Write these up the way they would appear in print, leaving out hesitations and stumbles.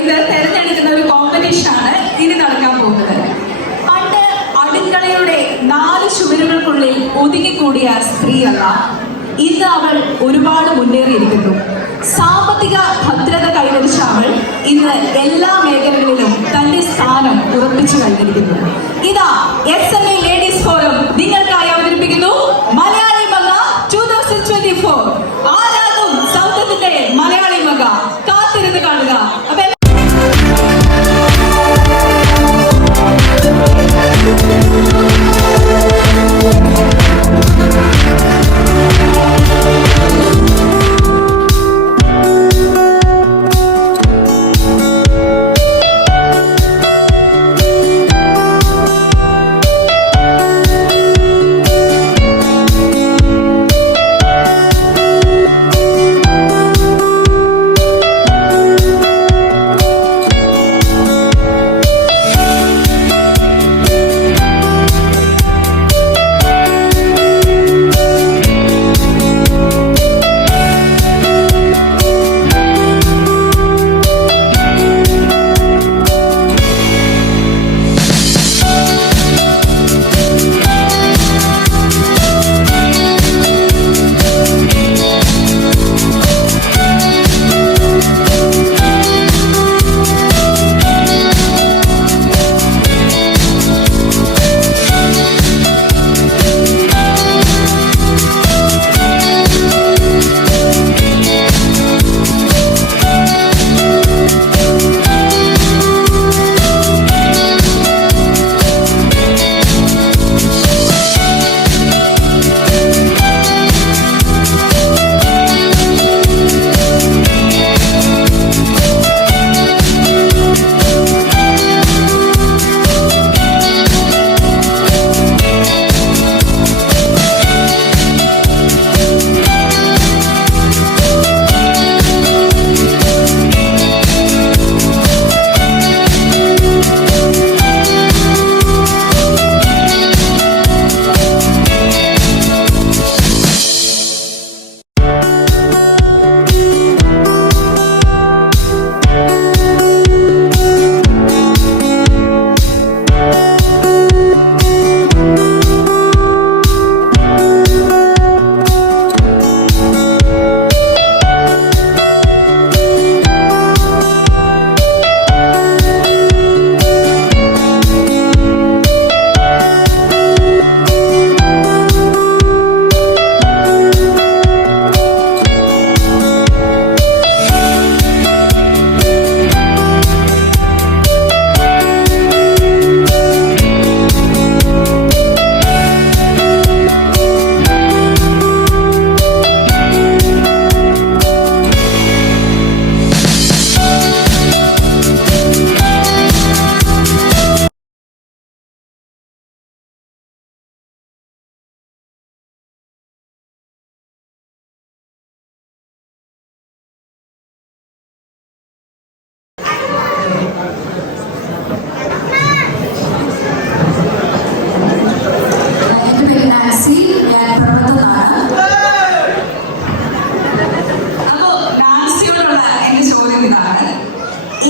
എന്ന് തെരഞ്ഞെടുക്കുന്ന ഒരു കോമ്പറ്റീഷനാണ് ഇനി നടക്കാൻ പോകുന്നത്. പണ്ട് അടുക്കളയുടെ 4 ചുവരുകൾക്കുള്ളിൽ ഒതുങ്ങിക്കൂടിയ സ്ത്രീയല്ല, ഇന്ന് അവൾ ഒരുപാട് മുന്നേറിയിരിക്കുന്നു. സാമ്പത്തിക ഭദ്രത കൈവരിച്ച അവൾ ഇന്ന് എല്ലാ മേഖലകളിലും തന്റെ സ്ഥാനം ഉറപ്പിച്ചു കഴിഞ്ഞിരിക്കുന്നു. ഇതാ SMA ലേഡീസ് ഫോറം നിങ്ങൾക്കായി അവതരിപ്പിക്കുന്നു മലയാളി മക 2024. ആരാകും സൗദത്തിന്റെ മലയാളി മക? കാത്തിരുന്ന് കാണുക.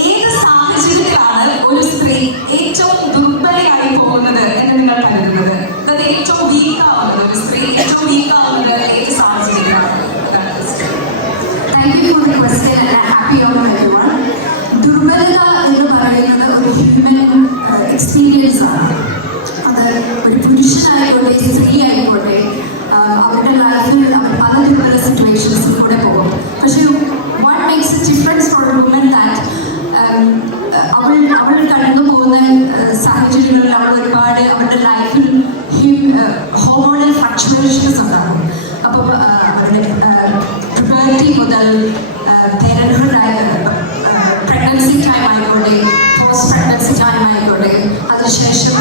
ഏത് സാഹചര്യത്തിലാണ് ഒരു സ്ത്രീ ഏറ്റവും ദുർബലയായി പോകുന്നത് എന്ന് നിങ്ങൾ കരുതുന്നത്? അതായത് ഏറ്റവും വീക്കാവുന്നത്, ഒരു സ്ത്രീ ഏറ്റവും വീക്കാവുന്നത് ഏത് സാഹചര്യത്തിലാണ്? ദുർബലത എന്ന് പറയുന്നത് ഒരു ഹ്യൂമൻ എക്സ്പീരിയൻസ് ആണ്. അത് ഒരു പുരുഷനായിക്കോട്ടെ സ്ത്രീ ആയിക്കോട്ടെ അവരുടെ ലൈഫിൽ അവർ പല ദുർബല സിറ്റുവേഷൻസിൽ കൂടെ പോകും. പക്ഷേ what makes a difference for a woman that അവൾ കടന്നു പോകുന്ന സാഹചര്യങ്ങളിൽ അവൾ ഒരുപാട് അവരുടെ ലൈഫിൽ ഹോർമോണൽ ഫ്ലക്ച്വേഷൻസ് ഉണ്ടാകും. അപ്പോൾ അവരുടെ പ്യൂബർട്ടി മുതൽ pregnancy time ആയിക്കോട്ടെ, പോസ്റ്റ് പ്രഗ്നൻസി ടൈം ആയിക്കോട്ടെ, അതിനുശേഷം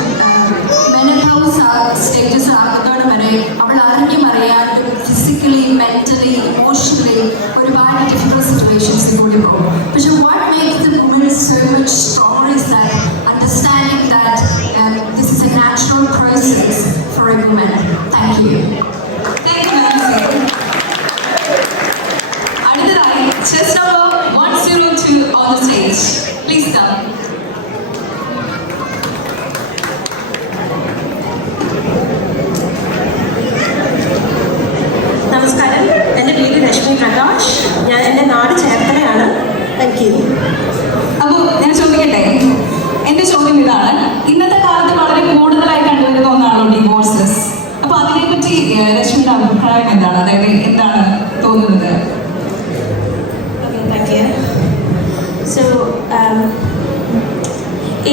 മെനോപൗസ് സ്റ്റേജസ് ആകുന്നതോടെ വരെ അവൾ അറിഞ്ഞും അറിയാതെ ഫിസിക്കലി, മെന്റലി, ഇമോഷണലി ഒരുപാട് ഡിഫിക്കൽട്ട് സിറ്റുവേഷൻസിൽ കൂടി പോകും. പക്ഷെ what makes the woman so much stronger is that understanding that this is a natural process for a woman. Thank you. Chess number 102 on the stage.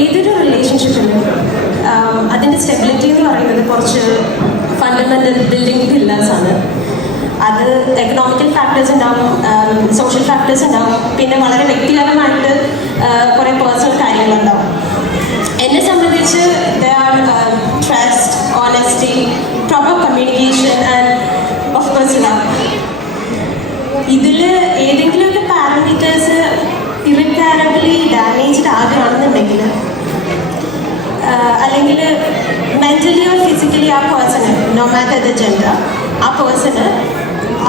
ഏതൊരു റിലേഷൻഷിപ്പിലും അതിൻ്റെ സ്റ്റെബിലിറ്റി എന്ന് പറയുന്നത് കുറച്ച് ഫണ്ടമെൻ്റൽ ബിൽഡിംഗ് പില്ലേഴ്സാണ്. അത് എക്കണോമിക്കൽ ഫാക്ടേഴ്സ് ഉണ്ടാവും, social factors ഉണ്ടാവും, പിന്നെ വളരെ വ്യക്തിപരമായിട്ട് കുറേ പേഴ്സണൽ കാര്യങ്ങളുണ്ടാവും. എന്നെ സംബന്ധിച്ച് trust, honesty, proper communication and of course love. ഇതിൽ ഏതെങ്കിലും ഒരു പാരാമീറ്റേഴ്സ് ഇറിപ്പയറബിളി ഡാമേജ്ഡ് ആകുകയാണെന്നുണ്ടെങ്കിൽ, അല്ലെങ്കിൽ മെൻ്റലി ഓർ ഫിസിക്കലി ആ person, no matter the gender, ആ പേഴ്സണ്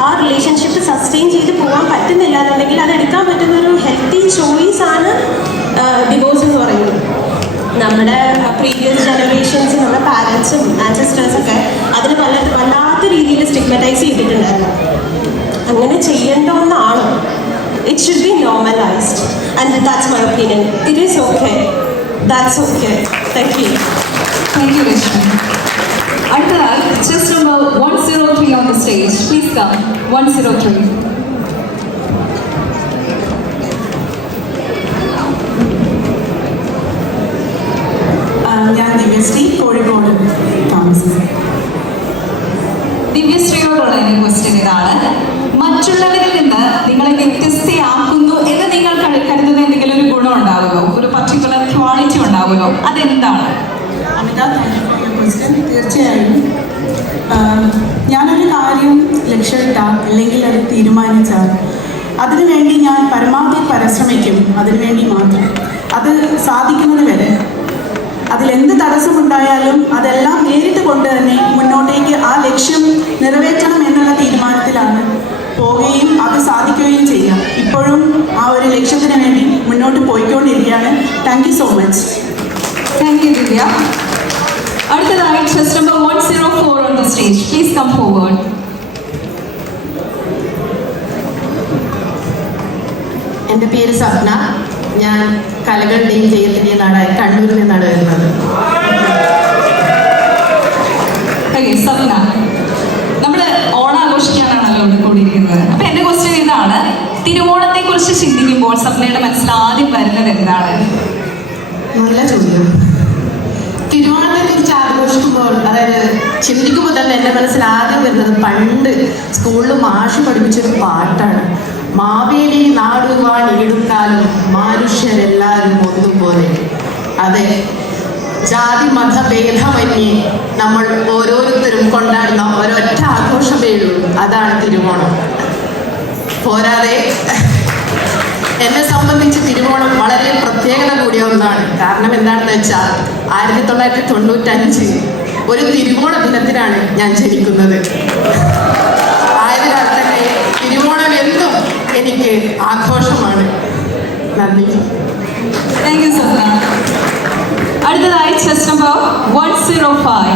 ആ റിലേഷൻഷിപ്പ് സസ്റ്റെയിൻ ചെയ്ത് പോകാൻ പറ്റുന്നില്ല എന്നുണ്ടെങ്കിൽ അത് എടുക്കാൻ പറ്റുന്നൊരു ഹെൽത്തി ചോയ്സാണ് ഡിവോഴ്സ് എന്ന് പറയുന്നത്. നമ്മുടെ പ്രീവിയസ് ജനറേഷൻസ്, നമ്മുടെ പാരൻസും ആൻസസ്റ്റേഴ്സൊക്കെ അതിന് വല്ലാത്ത രീതിയിൽ സ്റ്റിഗ്മറ്റൈസ് ചെയ്തിട്ടുണ്ടായിരുന്നു. അങ്ങനെ ചെയ്യേണ്ട ഒന്നാണ്. It should be normalized, and that's my opinion. It is okay. That's okay. Thank you. Thank you, Rishmi. അടുത്തതായി just number 103 on the stage. Please come. 103. ഞാൻ ദിവ്യശ്രീ, കോഴിക്കോട് താമസിക്കുന്നു. ദിവ്യശ്രീയോടുള്ള എൻ്റെ ക്വസ്റ്റ്യൻ ഇതാണ്: മറ്റുള്ളവരിൽ നിന്ന് നിങ്ങളെ വ്യത്യസ്തയാക്കുന്നു എന്ന് നിങ്ങൾ കരുതുന്ന എന്തെങ്കിലും ഒരു ഗുണം ഉണ്ടാവുമോ, ഒരു പർട്ടിക്കുലർ ക്വാളിറ്റി ഉണ്ടാവുമോ? അതെന്താണ്? Amitha, thank you for your question. തീർച്ചയായും ഞാനൊരു കാര്യം ലക്ഷ്യമിട്ടാൽ അല്ലെങ്കിൽ അത് തീരുമാനിച്ചാൽ അതിനുവേണ്ടി ഞാൻ പരമാവധി പരിശ്രമിക്കും. അതിനുവേണ്ടി മാത്രം, അത് സാധിക്കുന്നത് വരെ. അതിലെന്ത് തടസ്സമുണ്ടായാലും അതെല്ലാം നേരിട്ട് കൊണ്ട് തന്നെ മുന്നോട്ടേക്ക് ആ ലക്ഷ്യം നിറവേറ്റണം എന്നുള്ള തീരുമാനത്തിലാണ് പോവുകയും അത് സാധിക്കുകയും ചെയ്യാം. ഇപ്പോഴും ആ ഒരു ലക്ഷ്യത്തിന് വേണ്ടി മുന്നോട്ട് പോയിക്കൊണ്ടിരിക്കുകയാണ്. Thank you so much. Thank you Divya. അടുത്തതായി just number 104 on the stage. Please come forward. എൻ്റെ പേര് സ്വപ്ന. ഞാൻ കലകളുടെയും ജയത്തിൻ്റെയും നാടായ കണ്ണൂരിൽ നിന്നാണ് വരുന്നത്. സ്വപ്ന, നമ്മൾ ഓണം ആഘോഷിക്കാനാണല്ലോ ഇവിടെ കൂടിയിരിക്കുന്നത്. അപ്പൊ എന്റെ ക്വസ്റ്റ്യൻ ഇതാണ്: തിരുവോണത്തെ കുറിച്ച് ചിന്തിക്കുമ്പോൾ സ്വപ്നയുടെ മനസ്സിൽ ആദ്യം വരുന്നത് എന്താണ്? നല്ല ചോദ്യം. തിരുവോണത്തെ കുറിച്ച് ആഘോഷിക്കുമ്പോൾ, അതായത് ചിന്തിക്കുമ്പോൾ തന്നെ എൻ്റെ മനസ്സിൽ ആദ്യം വരുന്നത് പണ്ട് സ്കൂളിൽ മാഷ് പഠിപ്പിച്ചൊരു പാട്ടാണ്. മാവേലി നാടുവാൻ ഈടുക്കാലും മനുഷ്യരെല്ലാവരും ഒന്നുപോലെ. അതെ, ജാതി മതഭേദമന്യേ നമ്മൾ ഓരോരുത്തരും കൊണ്ടാടുന്ന ഒരൊറ്റ ആഘോഷമേ ഉള്ളൂ, അതാണ് തിരുവോണം. പോരാതെ എന്നെ സംബന്ധിച്ച് തിരുവോണം വളരെ പ്രത്യേകത കൂടിയ ഒന്നാണ്. കാരണം എന്താണെന്ന് വെച്ചാൽ 1995 ഒരു തിരുവോണ ദിനത്തിലാണ് ഞാൻ ജനിക്കുന്നത്. ആയതിനാൽ തന്നെ തിരുവോണം എന്നും എനിക്ക് ആഘോഷമാണ്. നന്ദി. താങ്ക് യു സ്വപ്ന. അടുത്തതായി just number 105.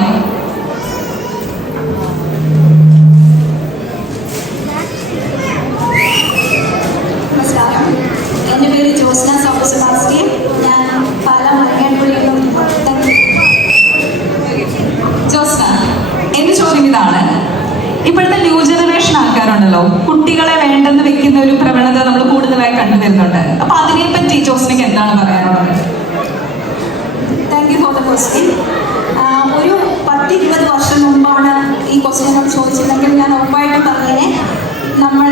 നമസ്കാരം, എൻ്റെ പേര് ജോസ്ന സോമസുമാസ്കി. ഞാൻ പാലാ മലയാളപ്പുഴയിൽ നിന്ന്. ജോസ്ന, എന്റെ ചോദ്യം ഇതാണ്: ഇപ്പോഴത്തെ ന്യൂ ജനറേഷൻ ആൾക്കാരുണ്ടല്ലോ, കുട്ടികളെ വേണ്ടെന്ന് വെക്കുന്ന ഒരു പ്രവണത നമ്മൾ കൂടുതലായി കണ്ടുവരുന്നുണ്ട്. അപ്പൊ അതിനെപ്പറ്റി ജോസ്നയ്ക്ക് എന്താണ് പറയാനുള്ളത്? Thank you for the question. ഒരു 10-20 വർഷം മുമ്പാണ് ഈ ക്വസ്റ്റ്യൻ ചോദിച്ചിരുന്നെങ്കിൽ ഞാൻ ഉറപ്പായിട്ടും പറഞ്ഞേനെ നമ്മൾ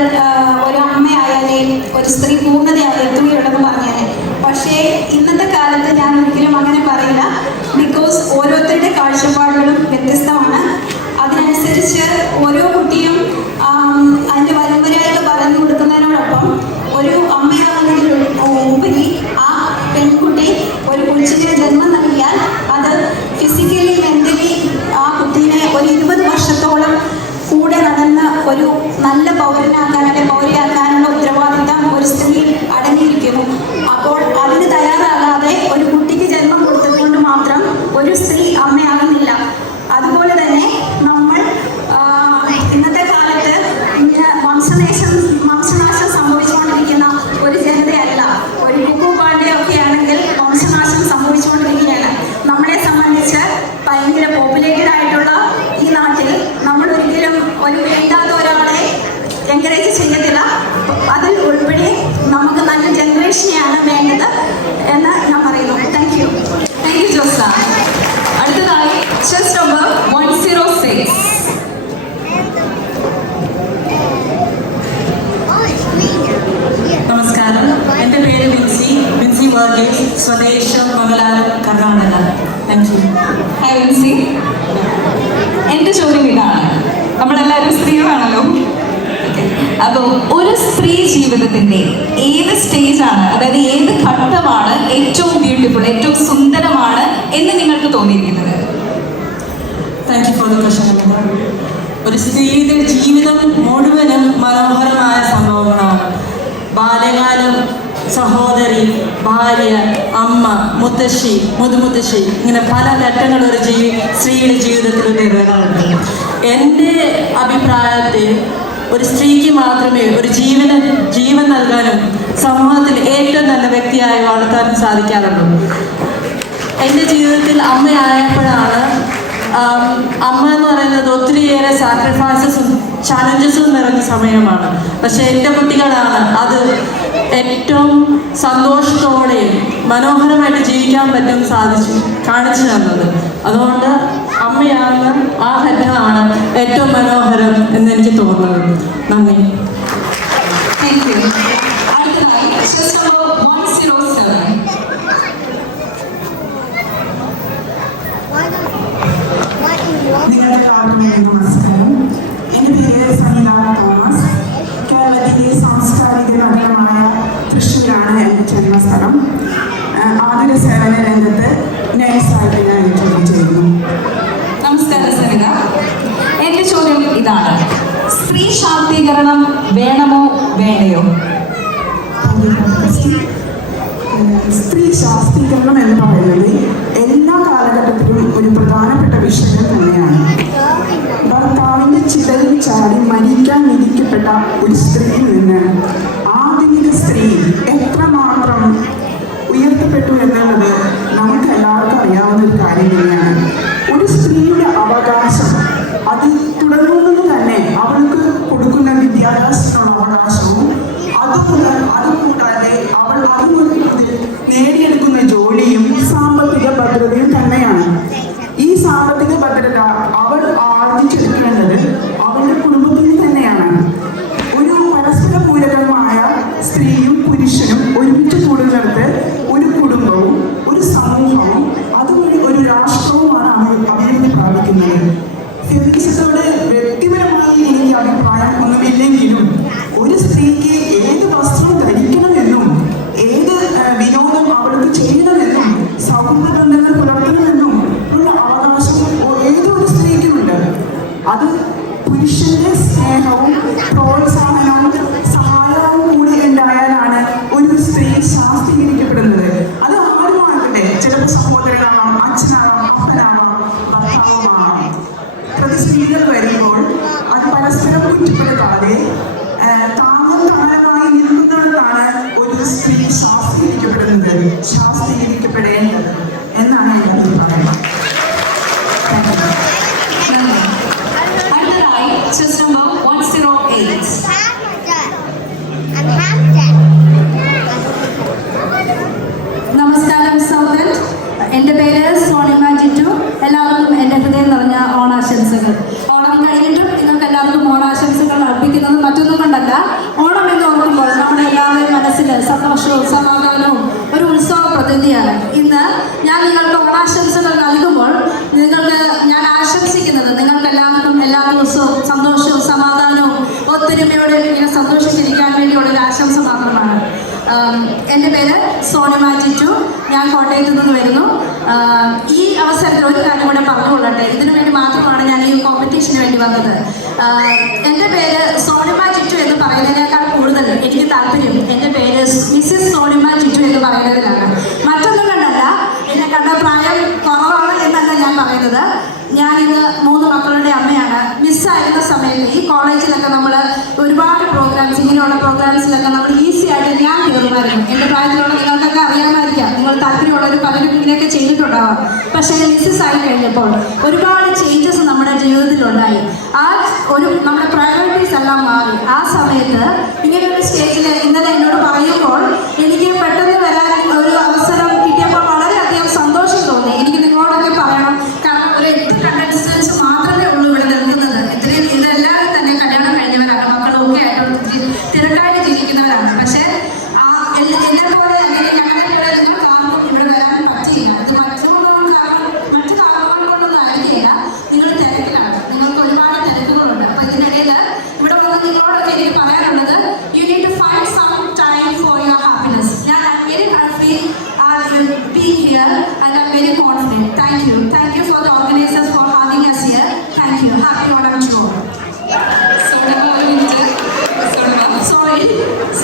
ഒരു അമ്മയായാലേ ഒരു സ്ത്രീ പൂർണ്ണതയെത്തുകയുള്ളതെന്ന് പറഞ്ഞേനെ. പക്ഷേ ഇന്നത്തെ കാലത്ത് ഞാൻ ഒരിക്കലും അങ്ങനെ പറയില്ല. ബിക്കോസ് ഓരോരുത്തരുടെ കാഴ്ചപ്പാടുകളും വ്യത്യസ്തമാണ്. അതിനനുസരിച്ച് ഓരോ കുട്ടിയും അതിൻ്റെ വരമ്പരായിട്ട് പറഞ്ഞു കൊടുക്കുന്നതിനോടൊപ്പം ഒരു അമ്മയാകുന്നതിൽ ഉപരി ആ പെൺകുട്ടി ഒരു കൊച്ചിന് ജന്മം നൽകിയാൽ അത് ഫിസിക്കലി മെൻ്റലി ആ കുട്ടീനെ ഒരു 20 വർഷത്തോളം കൂടെ നടന്ന് ഒരു നല്ല പൗരനാക്കാൻ അല്ലെങ്കിൽ പൗരയാക്കാനുള്ള ഉത്തരവാദിത്തം ഒരു സ്ത്രീ അടങ്ങിയിരിക്കുന്നു. അപ്പോൾ അതിന് തയ്യാറാകാതെ ഒരു കുട്ടിക്ക് ജന്മം കൊടുത്തതുകൊണ്ട് മാത്രം ഒരു സ്ത്രീ അമ്മയാകുന്നില്ല. അതുപോലെ തന്നെ നമ്മൾ ഇന്നത്തെ കാലത്ത് വംശനാശം സംഭവിച്ചുകൊണ്ടിരിക്കുന്ന ഒരു ജനതയല്ല. ഒരു കുക്കു പാണ്ഡെയൊക്കെ ആണെങ്കിൽ വംശനാശം സംഭവിച്ചുകൊണ്ടിരിക്കുകയാണ്. നമ്മളെ സംബന്ധിച്ച് ഭയങ്കര പോപ്പുലേറ്റഡ് ആയിട്ടുള്ള ഈ നാട്ടിൽ നമ്മൾ ഒരിക്കലും ഒരു വേണ്ടാത്ത ഒരാളെ എൻകറേജ് ചെയ്യത്തില്ല. അതിൽ ഉൾപ്പെടെ നമുക്ക് നല്ല ജനറേഷനെയാണ് വേണ്ടത്. സ്വദേശം Mangalapuram, Karnataka. Thank you. Hi Vincy. എൻ്റെ ചോദ്യം ഇതാണ്, നമ്മളെല്ലാവരും സ്ത്രീകളാണല്ലോ. അപ്പോൾ ഒരു സ്ത്രീ ജീവിതത്തിന്റെ ഏത് സ്റ്റേജാണ്, അതായത് ഏത് ഘട്ടമാണ് ഏറ്റവും ബ്യൂട്ടിഫുൾ, ഏറ്റവും സുന്ദരമാണ് എന്ന് നിങ്ങൾക്ക് തോന്നിയിരിക്കുന്നത്? Thank you for the question. ഒരു സ്ത്രീയുടെ ജീവിതം മുഴുവനും മനോഹരമായ സംഭവങ്ങളാണ്. ബാല്യകാലം, സഹോദരി, ഭാര്യ, അമ്മ, മുത്തശ്ശി, മുതുമുത്തശ്ശി, ഇങ്ങനെ പല ഘട്ടങ്ങൾ ഒരു സ്ത്രീയുടെ ജീവിതത്തിൽ നിറങ്ങളുണ്ട്. എൻ്റെ അഭിപ്രായത്തിൽ ഒരു സ്ത്രീക്ക് മാത്രമേ ഒരു ജീവൻ നൽകാനും സമൂഹത്തിൽ ഏറ്റവും നല്ല വ്യക്തിയായി വളർത്താനും സാധിക്കാറുള്ളൂ. എൻ്റെ ജീവിതത്തിൽ അമ്മയായപ്പോഴാണ്, അമ്മ എന്ന് പറയുന്നത് ഒത്തിരിയേറെ സാക്രിഫൈസസും ചാലഞ്ചസും നിറഞ്ഞ സമയമാണ്. പക്ഷെ എൻ്റെ കുട്ടികളാണ് അത് ഏറ്റവും സന്തോഷത്തോടെ മനോഹരമായിട്ട് ജീവിക്കാൻ പറ്റും കാണിച്ചു തന്നത്. അതുകൊണ്ട് അമ്മയാണ്, ആ ഘട്ടമാണ് ഏറ്റവും മനോഹരം എന്ന് എനിക്ക് തോന്നുന്നത്. നന്ദി. Thank you. അടുത്തതായി just number 107. നിങ്ങൾക്ക് നമസ്കാരം. എൻ്റെ പേര് സനില തോമസ്. കേരളത്തിലെ സാംസ്കാരിക നഗരമായ തൃശ്ശൂരാണ് എൻ്റെ ജന്മസ്ഥലം. ആതുര സേവന രംഗത്ത് നഴ്സായിട്ട് ഞാൻ ജോലി ചെയ്യുന്നു. നമസ്കാരം സരിത. എൻ്റെ ചോദ്യം ഇതാണ്, സ്ത്രീ ശാക്തീകരണം വേണമോ വേണ്ടയോ? സ്ത്രീ ശാക്തീകരണം എന്ന് പറയുന്നത് എല്ലാ കാലഘട്ടത്തിലും ഒരു പ്രധാനപ്പെട്ട വിഷയം തന്നെയാണ്. ഭർത്താവിൻ്റെ ചിതലിൽ ചാടി മരിക്കാൻ വിധിക്കപ്പെട്ട ഒരു സ്ത്രീയിൽ നിന്ന് ആധുനിക സ്ത്രീ എത്രമാത്രം ഉയർത്തപ്പെട്ടു എന്നുള്ളത് നമുക്ക് എല്ലാവർക്കും അറിയാവുന്ന ഒരു കാര്യം തന്നെയാണ്. ഒരു സ്ത്രീയുടെ അവകാശം അത് തുടങ്ങുന്നത് തന്നെ അവൾക്ക് കൊടുക്കുന്ന വിദ്യാഭ്യാസത്തിനുള്ള അവകാശവും അതുകൂടാതെ അവൾ അതുകൊണ്ട് നേടിയെടുക്കുന്ന ജോലിയും സാമ്പത്തിക ഭദ്രതയും തന്നെയാണ്. ഈ സാമ്പത്തിക ഭദ്രത അവൾ ആർജിച്ചെടുക്കേണ്ടത് അവളുടെ കുടുംബത്തിൽ തന്നെയാണ്. ഒരു പരസ്പര പൂരകമായ സ്ത്രീയും പുരുഷനും ഒരുമിച്ച് കൂടുന്നിടത്ത് ഒരു കുടുംബവും ഒരു സമൂഹവും അതുവഴി ഒരു രാഷ്ട്രവുമാണ് അഭിവൃദ്ധി പ്രാപിക്കുന്നത്. ഫെമിനിസത്തോട് വ്യക്തിപരമായി എനിക്ക് അഭിപ്രായം ഒന്നുമില്ലെങ്കിലും ഒരു സ്ത്രീക്ക് ഏത് വസ്ത്രം ധരിക്കണമെന്നും ഏത് വിനോദം അവൾക്ക് ചെയ്യണമെന്നും സൗഹൃദ ബന്ധങ്ങൾ പുലർത്തണമെന്നും ഉള്ള അവകാശം ഏതൊരു സ്ത്രീക്കുമുണ്ട്. അത് പുരുഷന്റെ സ്നേഹവും പ്രോത്സാഹനവും സഹായവും കൂടി ഉണ്ടായാലാണ് ഒരു സ്ത്രീ ശാക്തീകരിക്കപ്പെടുന്നത്. അത് ആരുമാകട്ടെ, ചിലപ്പോൾ സഹോദരനാവാം, അച്ഛനാവാം, അപ്പനാവാം, ഭർത്താവുമാവാം. പ്രതിസന്ധികൾ വരുമ്പോൾ അത് പരസ്പരം കുറ്റപ്പെടുത്താതെ താങ്ങും താരമായി നിൽക്കുന്നതാണ് ഒരു സ്ത്രീ ശാക്തീകരിക്കപ്പെടുന്നത്, ശാക്തീകരിക്കപ്പെടേണ്ടത് എന്നാണ് എൻ്റെ അഭിപ്രായം. അടുത്തതായി just number 108. നമസ്കാരം സൗദൻ. എൻ്റെ പേര് സോണിമ ജിറ്റു. എല്ലാവർക്കും എൻ്റെ ഹൃദയം നിറഞ്ഞ ഓണാശംസകൾ. ഓണം കഴിഞ്ഞിട്ടും നിങ്ങൾക്ക് എല്ലാവർക്കും ഓണാശംസകൾ അർപ്പിക്കുന്നത് മറ്റൊന്നും കൊണ്ടല്ല, ഓണം എന്ന് ഓർക്കുമ്പോൾ നമ്മുടെ എല്ലാവരുടെയും മനസ്സിൽ സന്തോഷവും സമാധാനവും ഒരു ഉത്സവ പ്രതിനിധിയാണ്. ഇന്ന് ഞാൻ നിങ്ങൾക്ക് ഓണാശംസകൾ നൽകുമ്പോൾ ഞാൻ ആശംസിക്കുന്നത് നിങ്ങൾക്ക് എല്ലാവർക്കും എല്ലാ ദിവസവും സന്തോഷവും സമാധാനവും ഒത്തൊരുമയോടെ ഇങ്ങനെ സന്തോഷിച്ചിരിക്കാൻ വേണ്ടിയുള്ള ഒരു ആശംസ മാത്രമാണ്. എൻ്റെ പേര് സോണിമ ജിറ്റു. ഞാൻ കോട്ടയത്ത് നിന്ന് വരുന്നു. ഈ അവസരത്തിൽ ഒരു കാര്യം കൂടെ പറഞ്ഞുകൊള്ളട്ടെ, ഇതിനു വേണ്ടി മാത്രമാണ് ഞാൻ ഈ കോമ്പറ്റീഷന് വേണ്ടി വന്നത്. എൻ്റെ പേര് സോണിമ ജിറ്റു എന്ന് പറയുന്നതിനേക്കാൾ കൂടുതൽ എനിക്ക് താല്പര്യം എൻ്റെ പേര് മിസ്സിസ് സോണിമ ജിറ്റു എന്ന് പറയുന്നതിലാണ്. മറ്റൊന്നും കണ്ടല്ല, എന്നെ കണ്ട പ്രായം കുറവാണ് എന്നല്ല ഞാൻ പറയുന്നത്. ഞാനിന്ന് 3 മക്കളുടെ അമ്മയാണ്. മിസ്സായിരുന്ന സമയത്ത് ഈ കോളേജിലൊക്കെ നമ്മൾ ഒരുപാട് പ്രോഗ്രാംസ്, ഇങ്ങനെയുള്ള പ്രോഗ്രാംസിലൊക്കെ നമ്മൾ ഈസി ആയിട്ട് ഞാൻ കയറുമായിരുന്നു. എൻ്റെ പ്രായത്തിലുള്ള നിങ്ങൾക്കൊക്കെ അറിയാമായിരിക്കാം, നിങ്ങൾ താല്പര്യമുള്ളവർ പലരും ഇങ്ങനെയൊക്കെ ചെയ്തിട്ടുണ്ടാവാം. പക്ഷേ മിസ്സസ് ആയി കഴിഞ്ഞപ്പോൾ ഒരുപാട് ചേഞ്ചസ് നമ്മുടെ ജീവിതത്തിലുണ്ടായി. നമ്മുടെ പ്രയോറിറ്റീസ് എല്ലാം മാറി. ആ സമയത്ത് ഇങ്ങനെ ഒരു സ്റ്റേജിൽ ഇന്നലെ എന്നോട് പറയുമ്പോൾ എനിക്ക് പെട്ടെന്ന് വരാൻ ഒരു അവസരം കിട്ടിയപ്പോൾ വളരെയധികം സന്തോഷം തോന്നി. എനിക്ക് നിങ്ങളോടൊക്കെ പറയണം, കാരണം ഒരു 8 ഡിസ്റ്റൻസ് മാത്രമേ ഉള്ളൂ ഇവിടെ നിൽക്കുന്നത്. ഇതെല്ലാവരും തന്നെ കല്യാണം കഴിഞ്ഞവരാണ്, മക്കളും ഒക്കെ ആയിട്ട് തിരക്കായിട്ട് ജീവിക്കുന്നവരാണ്. പക്ഷേ എന്നെ പോലെ അല്ലെങ്കിൽ ഞങ്ങളെ പോലെ നിങ്ങൾക്ക് ആർക്കും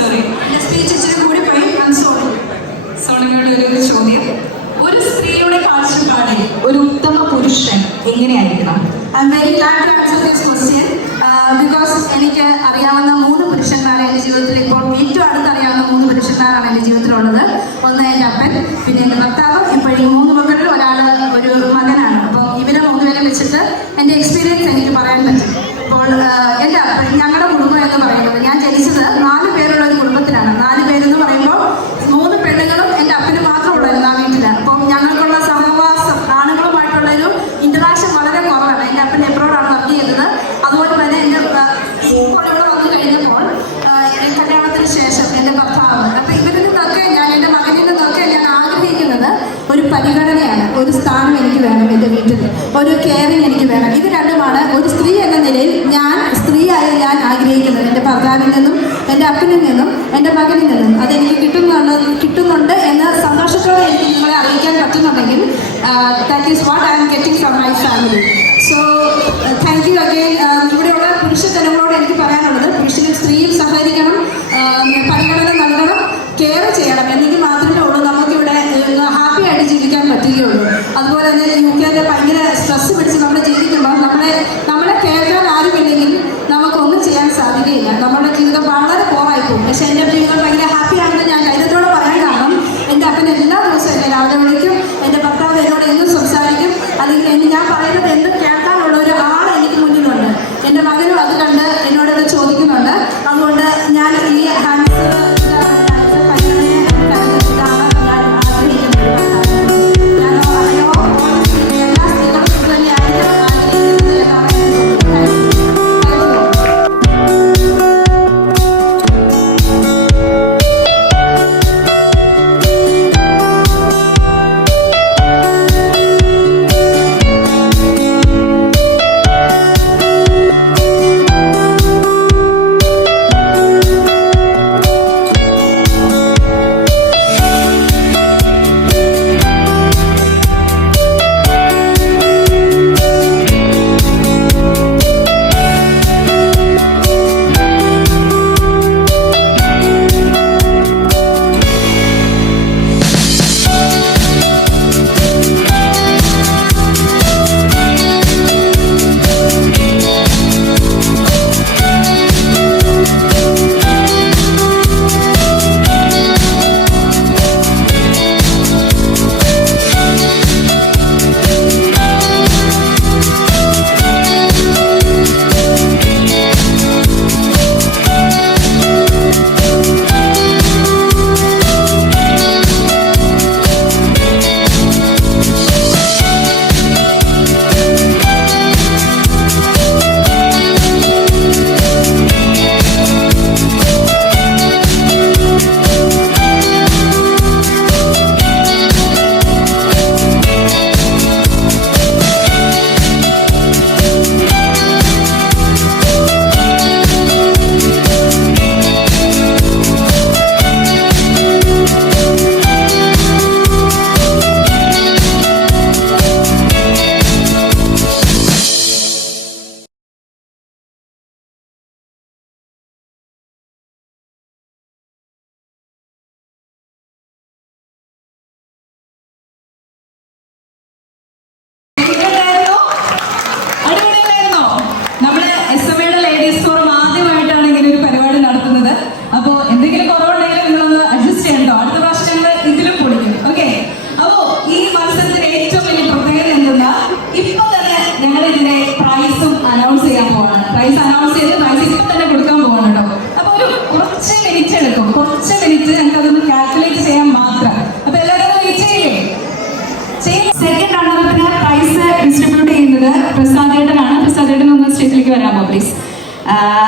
സോറി. എൻ്റെ സ്പീച്ച് ഇച്ചിരി കൂടി പോയി. I am sorry. സോണിമയുടെ ഒരു ചോദ്യം, ഒരു സ്ത്രീയുടെ കാഴ്ചപ്പാടിൽ ഒരു ഉത്തമ പുരുഷൻ എങ്ങനെയായിരിക്കണം? I am very glad to answer this question because എനിക്ക് അറിയാവുന്ന 3 പുരുഷന്മാരെ എൻ്റെ ജീവിതത്തിൽ ഇപ്പോൾ ഏറ്റവും അടുത്ത് അറിയാവുന്ന 3 പുരുഷന്മാരാണ് എൻ്റെ ജീവിതത്തിലുള്ളത്. ഒന്ന് എൻ്റെ അപ്പൻ, പിന്നെ എൻ്റെ ഭർത്താവ്, ഇപ്പോൾ ഈ 3 മക്കളിൽ ഒരാൾ ഒരു മകനാണ്. അപ്പോൾ ഇവരെ 3 പേരെ വെച്ചിട്ട് എൻ്റെ എക്സ്പീരിയൻസ് എനിക്ക് പറയാൻ പറ്റും. ഇപ്പോൾ എൻ്റെ അപ്പൻ, ഞങ്ങളുടെ കുടുംബം എന്ന് പറയുന്നത്, ഞാൻ ജനിച്ചത് 4 പേരുള്ള ഒരു കുടുംബത്തിലാണ്. 4 പേരെന്ന് പറയുമ്പോൾ 3 പെണ്ണുങ്ങളും എൻ്റെ അപ്പന് മാത്രമുള്ളായിരുന്നു ആ വീട്ടിൽ. അപ്പോൾ ഞങ്ങൾക്കുള്ള സഹവാസം ആണുങ്ങളുമായിട്ടുള്ള ഒരു ഇൻറ്ററാക്ഷൻ വളരെ കുറവാണ്. എൻ്റെ അപ്പൻ എബ്രോഡാണ് വർക്ക് ചെയ്യുന്നത്. അതുപോലെ തന്നെ എൻ്റെ ഇപ്പോൾ ഇവിടെ വന്നു കഴിഞ്ഞപ്പോൾ കല്യാണത്തിന് ശേഷം എൻ്റെ ഭർത്താവ്, അപ്പോൾ ഇവരിൽ നിന്നൊക്കെ എൻ്റെ മകനിൽ നിന്നൊക്കെ ഞാൻ ആഗ്രഹിക്കുന്നത് ഒരു പരിഗണനയാണ്. ഒരു സ്ഥാനം എനിക്ക് വേണം എൻ്റെ വീട്ടിൽ, ഒരു കെയറിങ് എനിക്ക് വേണം. ഇത് രണ്ടുമാണ് ഒരു സ്ത്രീ എന്ന നിലയിൽ സ്ത്രീയായി ഞാൻ ആഗ്രഹിക്കുന്നത്. എൻ്റെ ഭർത്താവിൽ നിന്നും എൻ്റെ അപ്പനിൽ നിന്നും എൻ്റെ മകനിൽ നിന്നും അതെനിക്ക് കിട്ടുന്നുണ്ട് എന്ന് സന്തോഷത്തോടെ എനിക്ക് നിങ്ങളെ അറിയിക്കാൻ പറ്റുന്നുണ്ടെങ്കിൽ that is what I am getting from my family. So thank you again. ഇവിടെയുള്ള പുരുഷ ജനങ്ങളോട് എനിക്ക് പറയാനുള്ളത്, പുരുഷനും സ്ത്രീയും സഹകരിക്കണം, പരിഗണന നൽകണം, കെയർ ചെയ്യണം. എന്നെങ്കിൽ മാത്രമേ ഉള്ളൂ നമുക്കിവിടെ ഹാപ്പി ആയിട്ട് ജീവിക്കാൻ പറ്റുകയുള്ളൂ. അതുപോലെ തന്നെ UK ഭയങ്കര സ്ട്രെസ് പിടിച്ച് നമ്മൾ ജീവിക്കുമ്പോൾ നമ്മളെ കേൾക്കാൻ ആരുമില്ലെങ്കിൽ നമുക്കൊന്നും ചെയ്യാൻ സാധിക്കുകയില്ല. നമ്മുടെ ജീവിതം വളരെ ബോറായിപ്പോകും. പക്ഷേ എൻ്റെ ജീവിതം ഭയങ്കര ഹാപ്പിയാണെന്ന് ഞാൻ ധൈര്യത്തോടെ പറയാൻ കാരണം എൻ്റെ അപ്പൻ എല്ലാ ദിവസവും എന്നെ രാവിലെ വിളിക്കും, എൻ്റെ ഭർത്താവ് എന്നോട് എന്നും സംസാരിക്കും, അല്ലെങ്കിൽ ഞാൻ പറയുന്നത് എന്തും കേൾക്കാനുള്ള ഒരു ആൾ എനിക്ക് മുന്നിലുണ്ട്. എൻ്റെ മകനും അത് കണ്ട് എന്നോട് ചോദിക്കുന്നുണ്ട്. അതുകൊണ്ട് ഞാൻ ഈ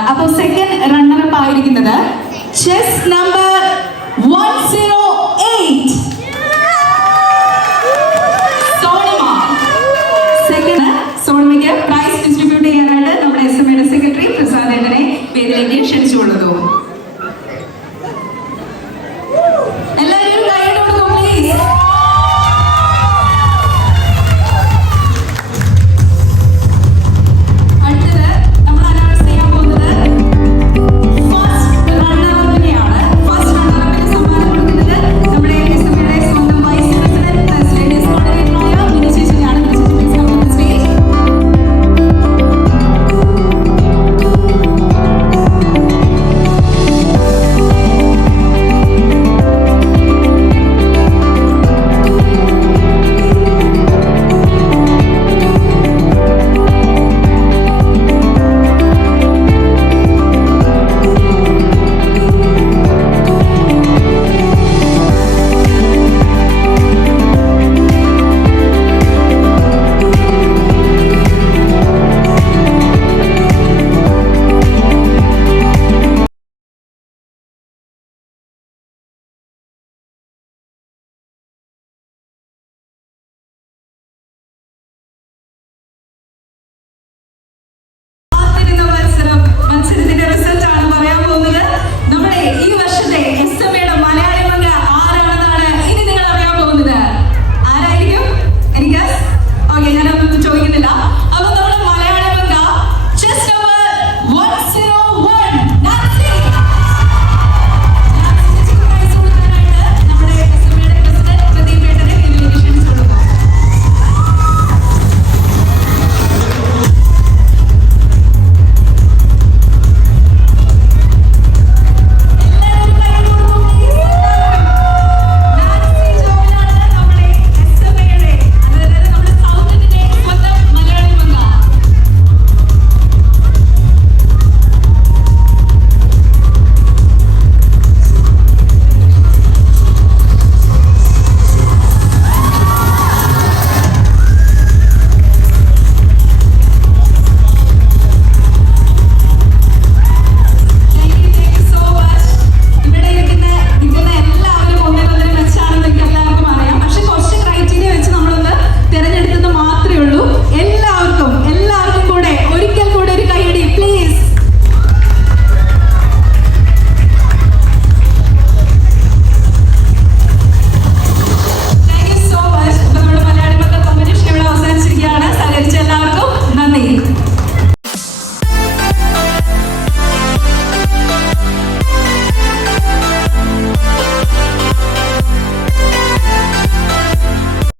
അപ്പോൾ സെക്കൻഡ് റണ്ണറപ്പ് ആയിരിക്കുന്നത് ചെസ് നമ്പർ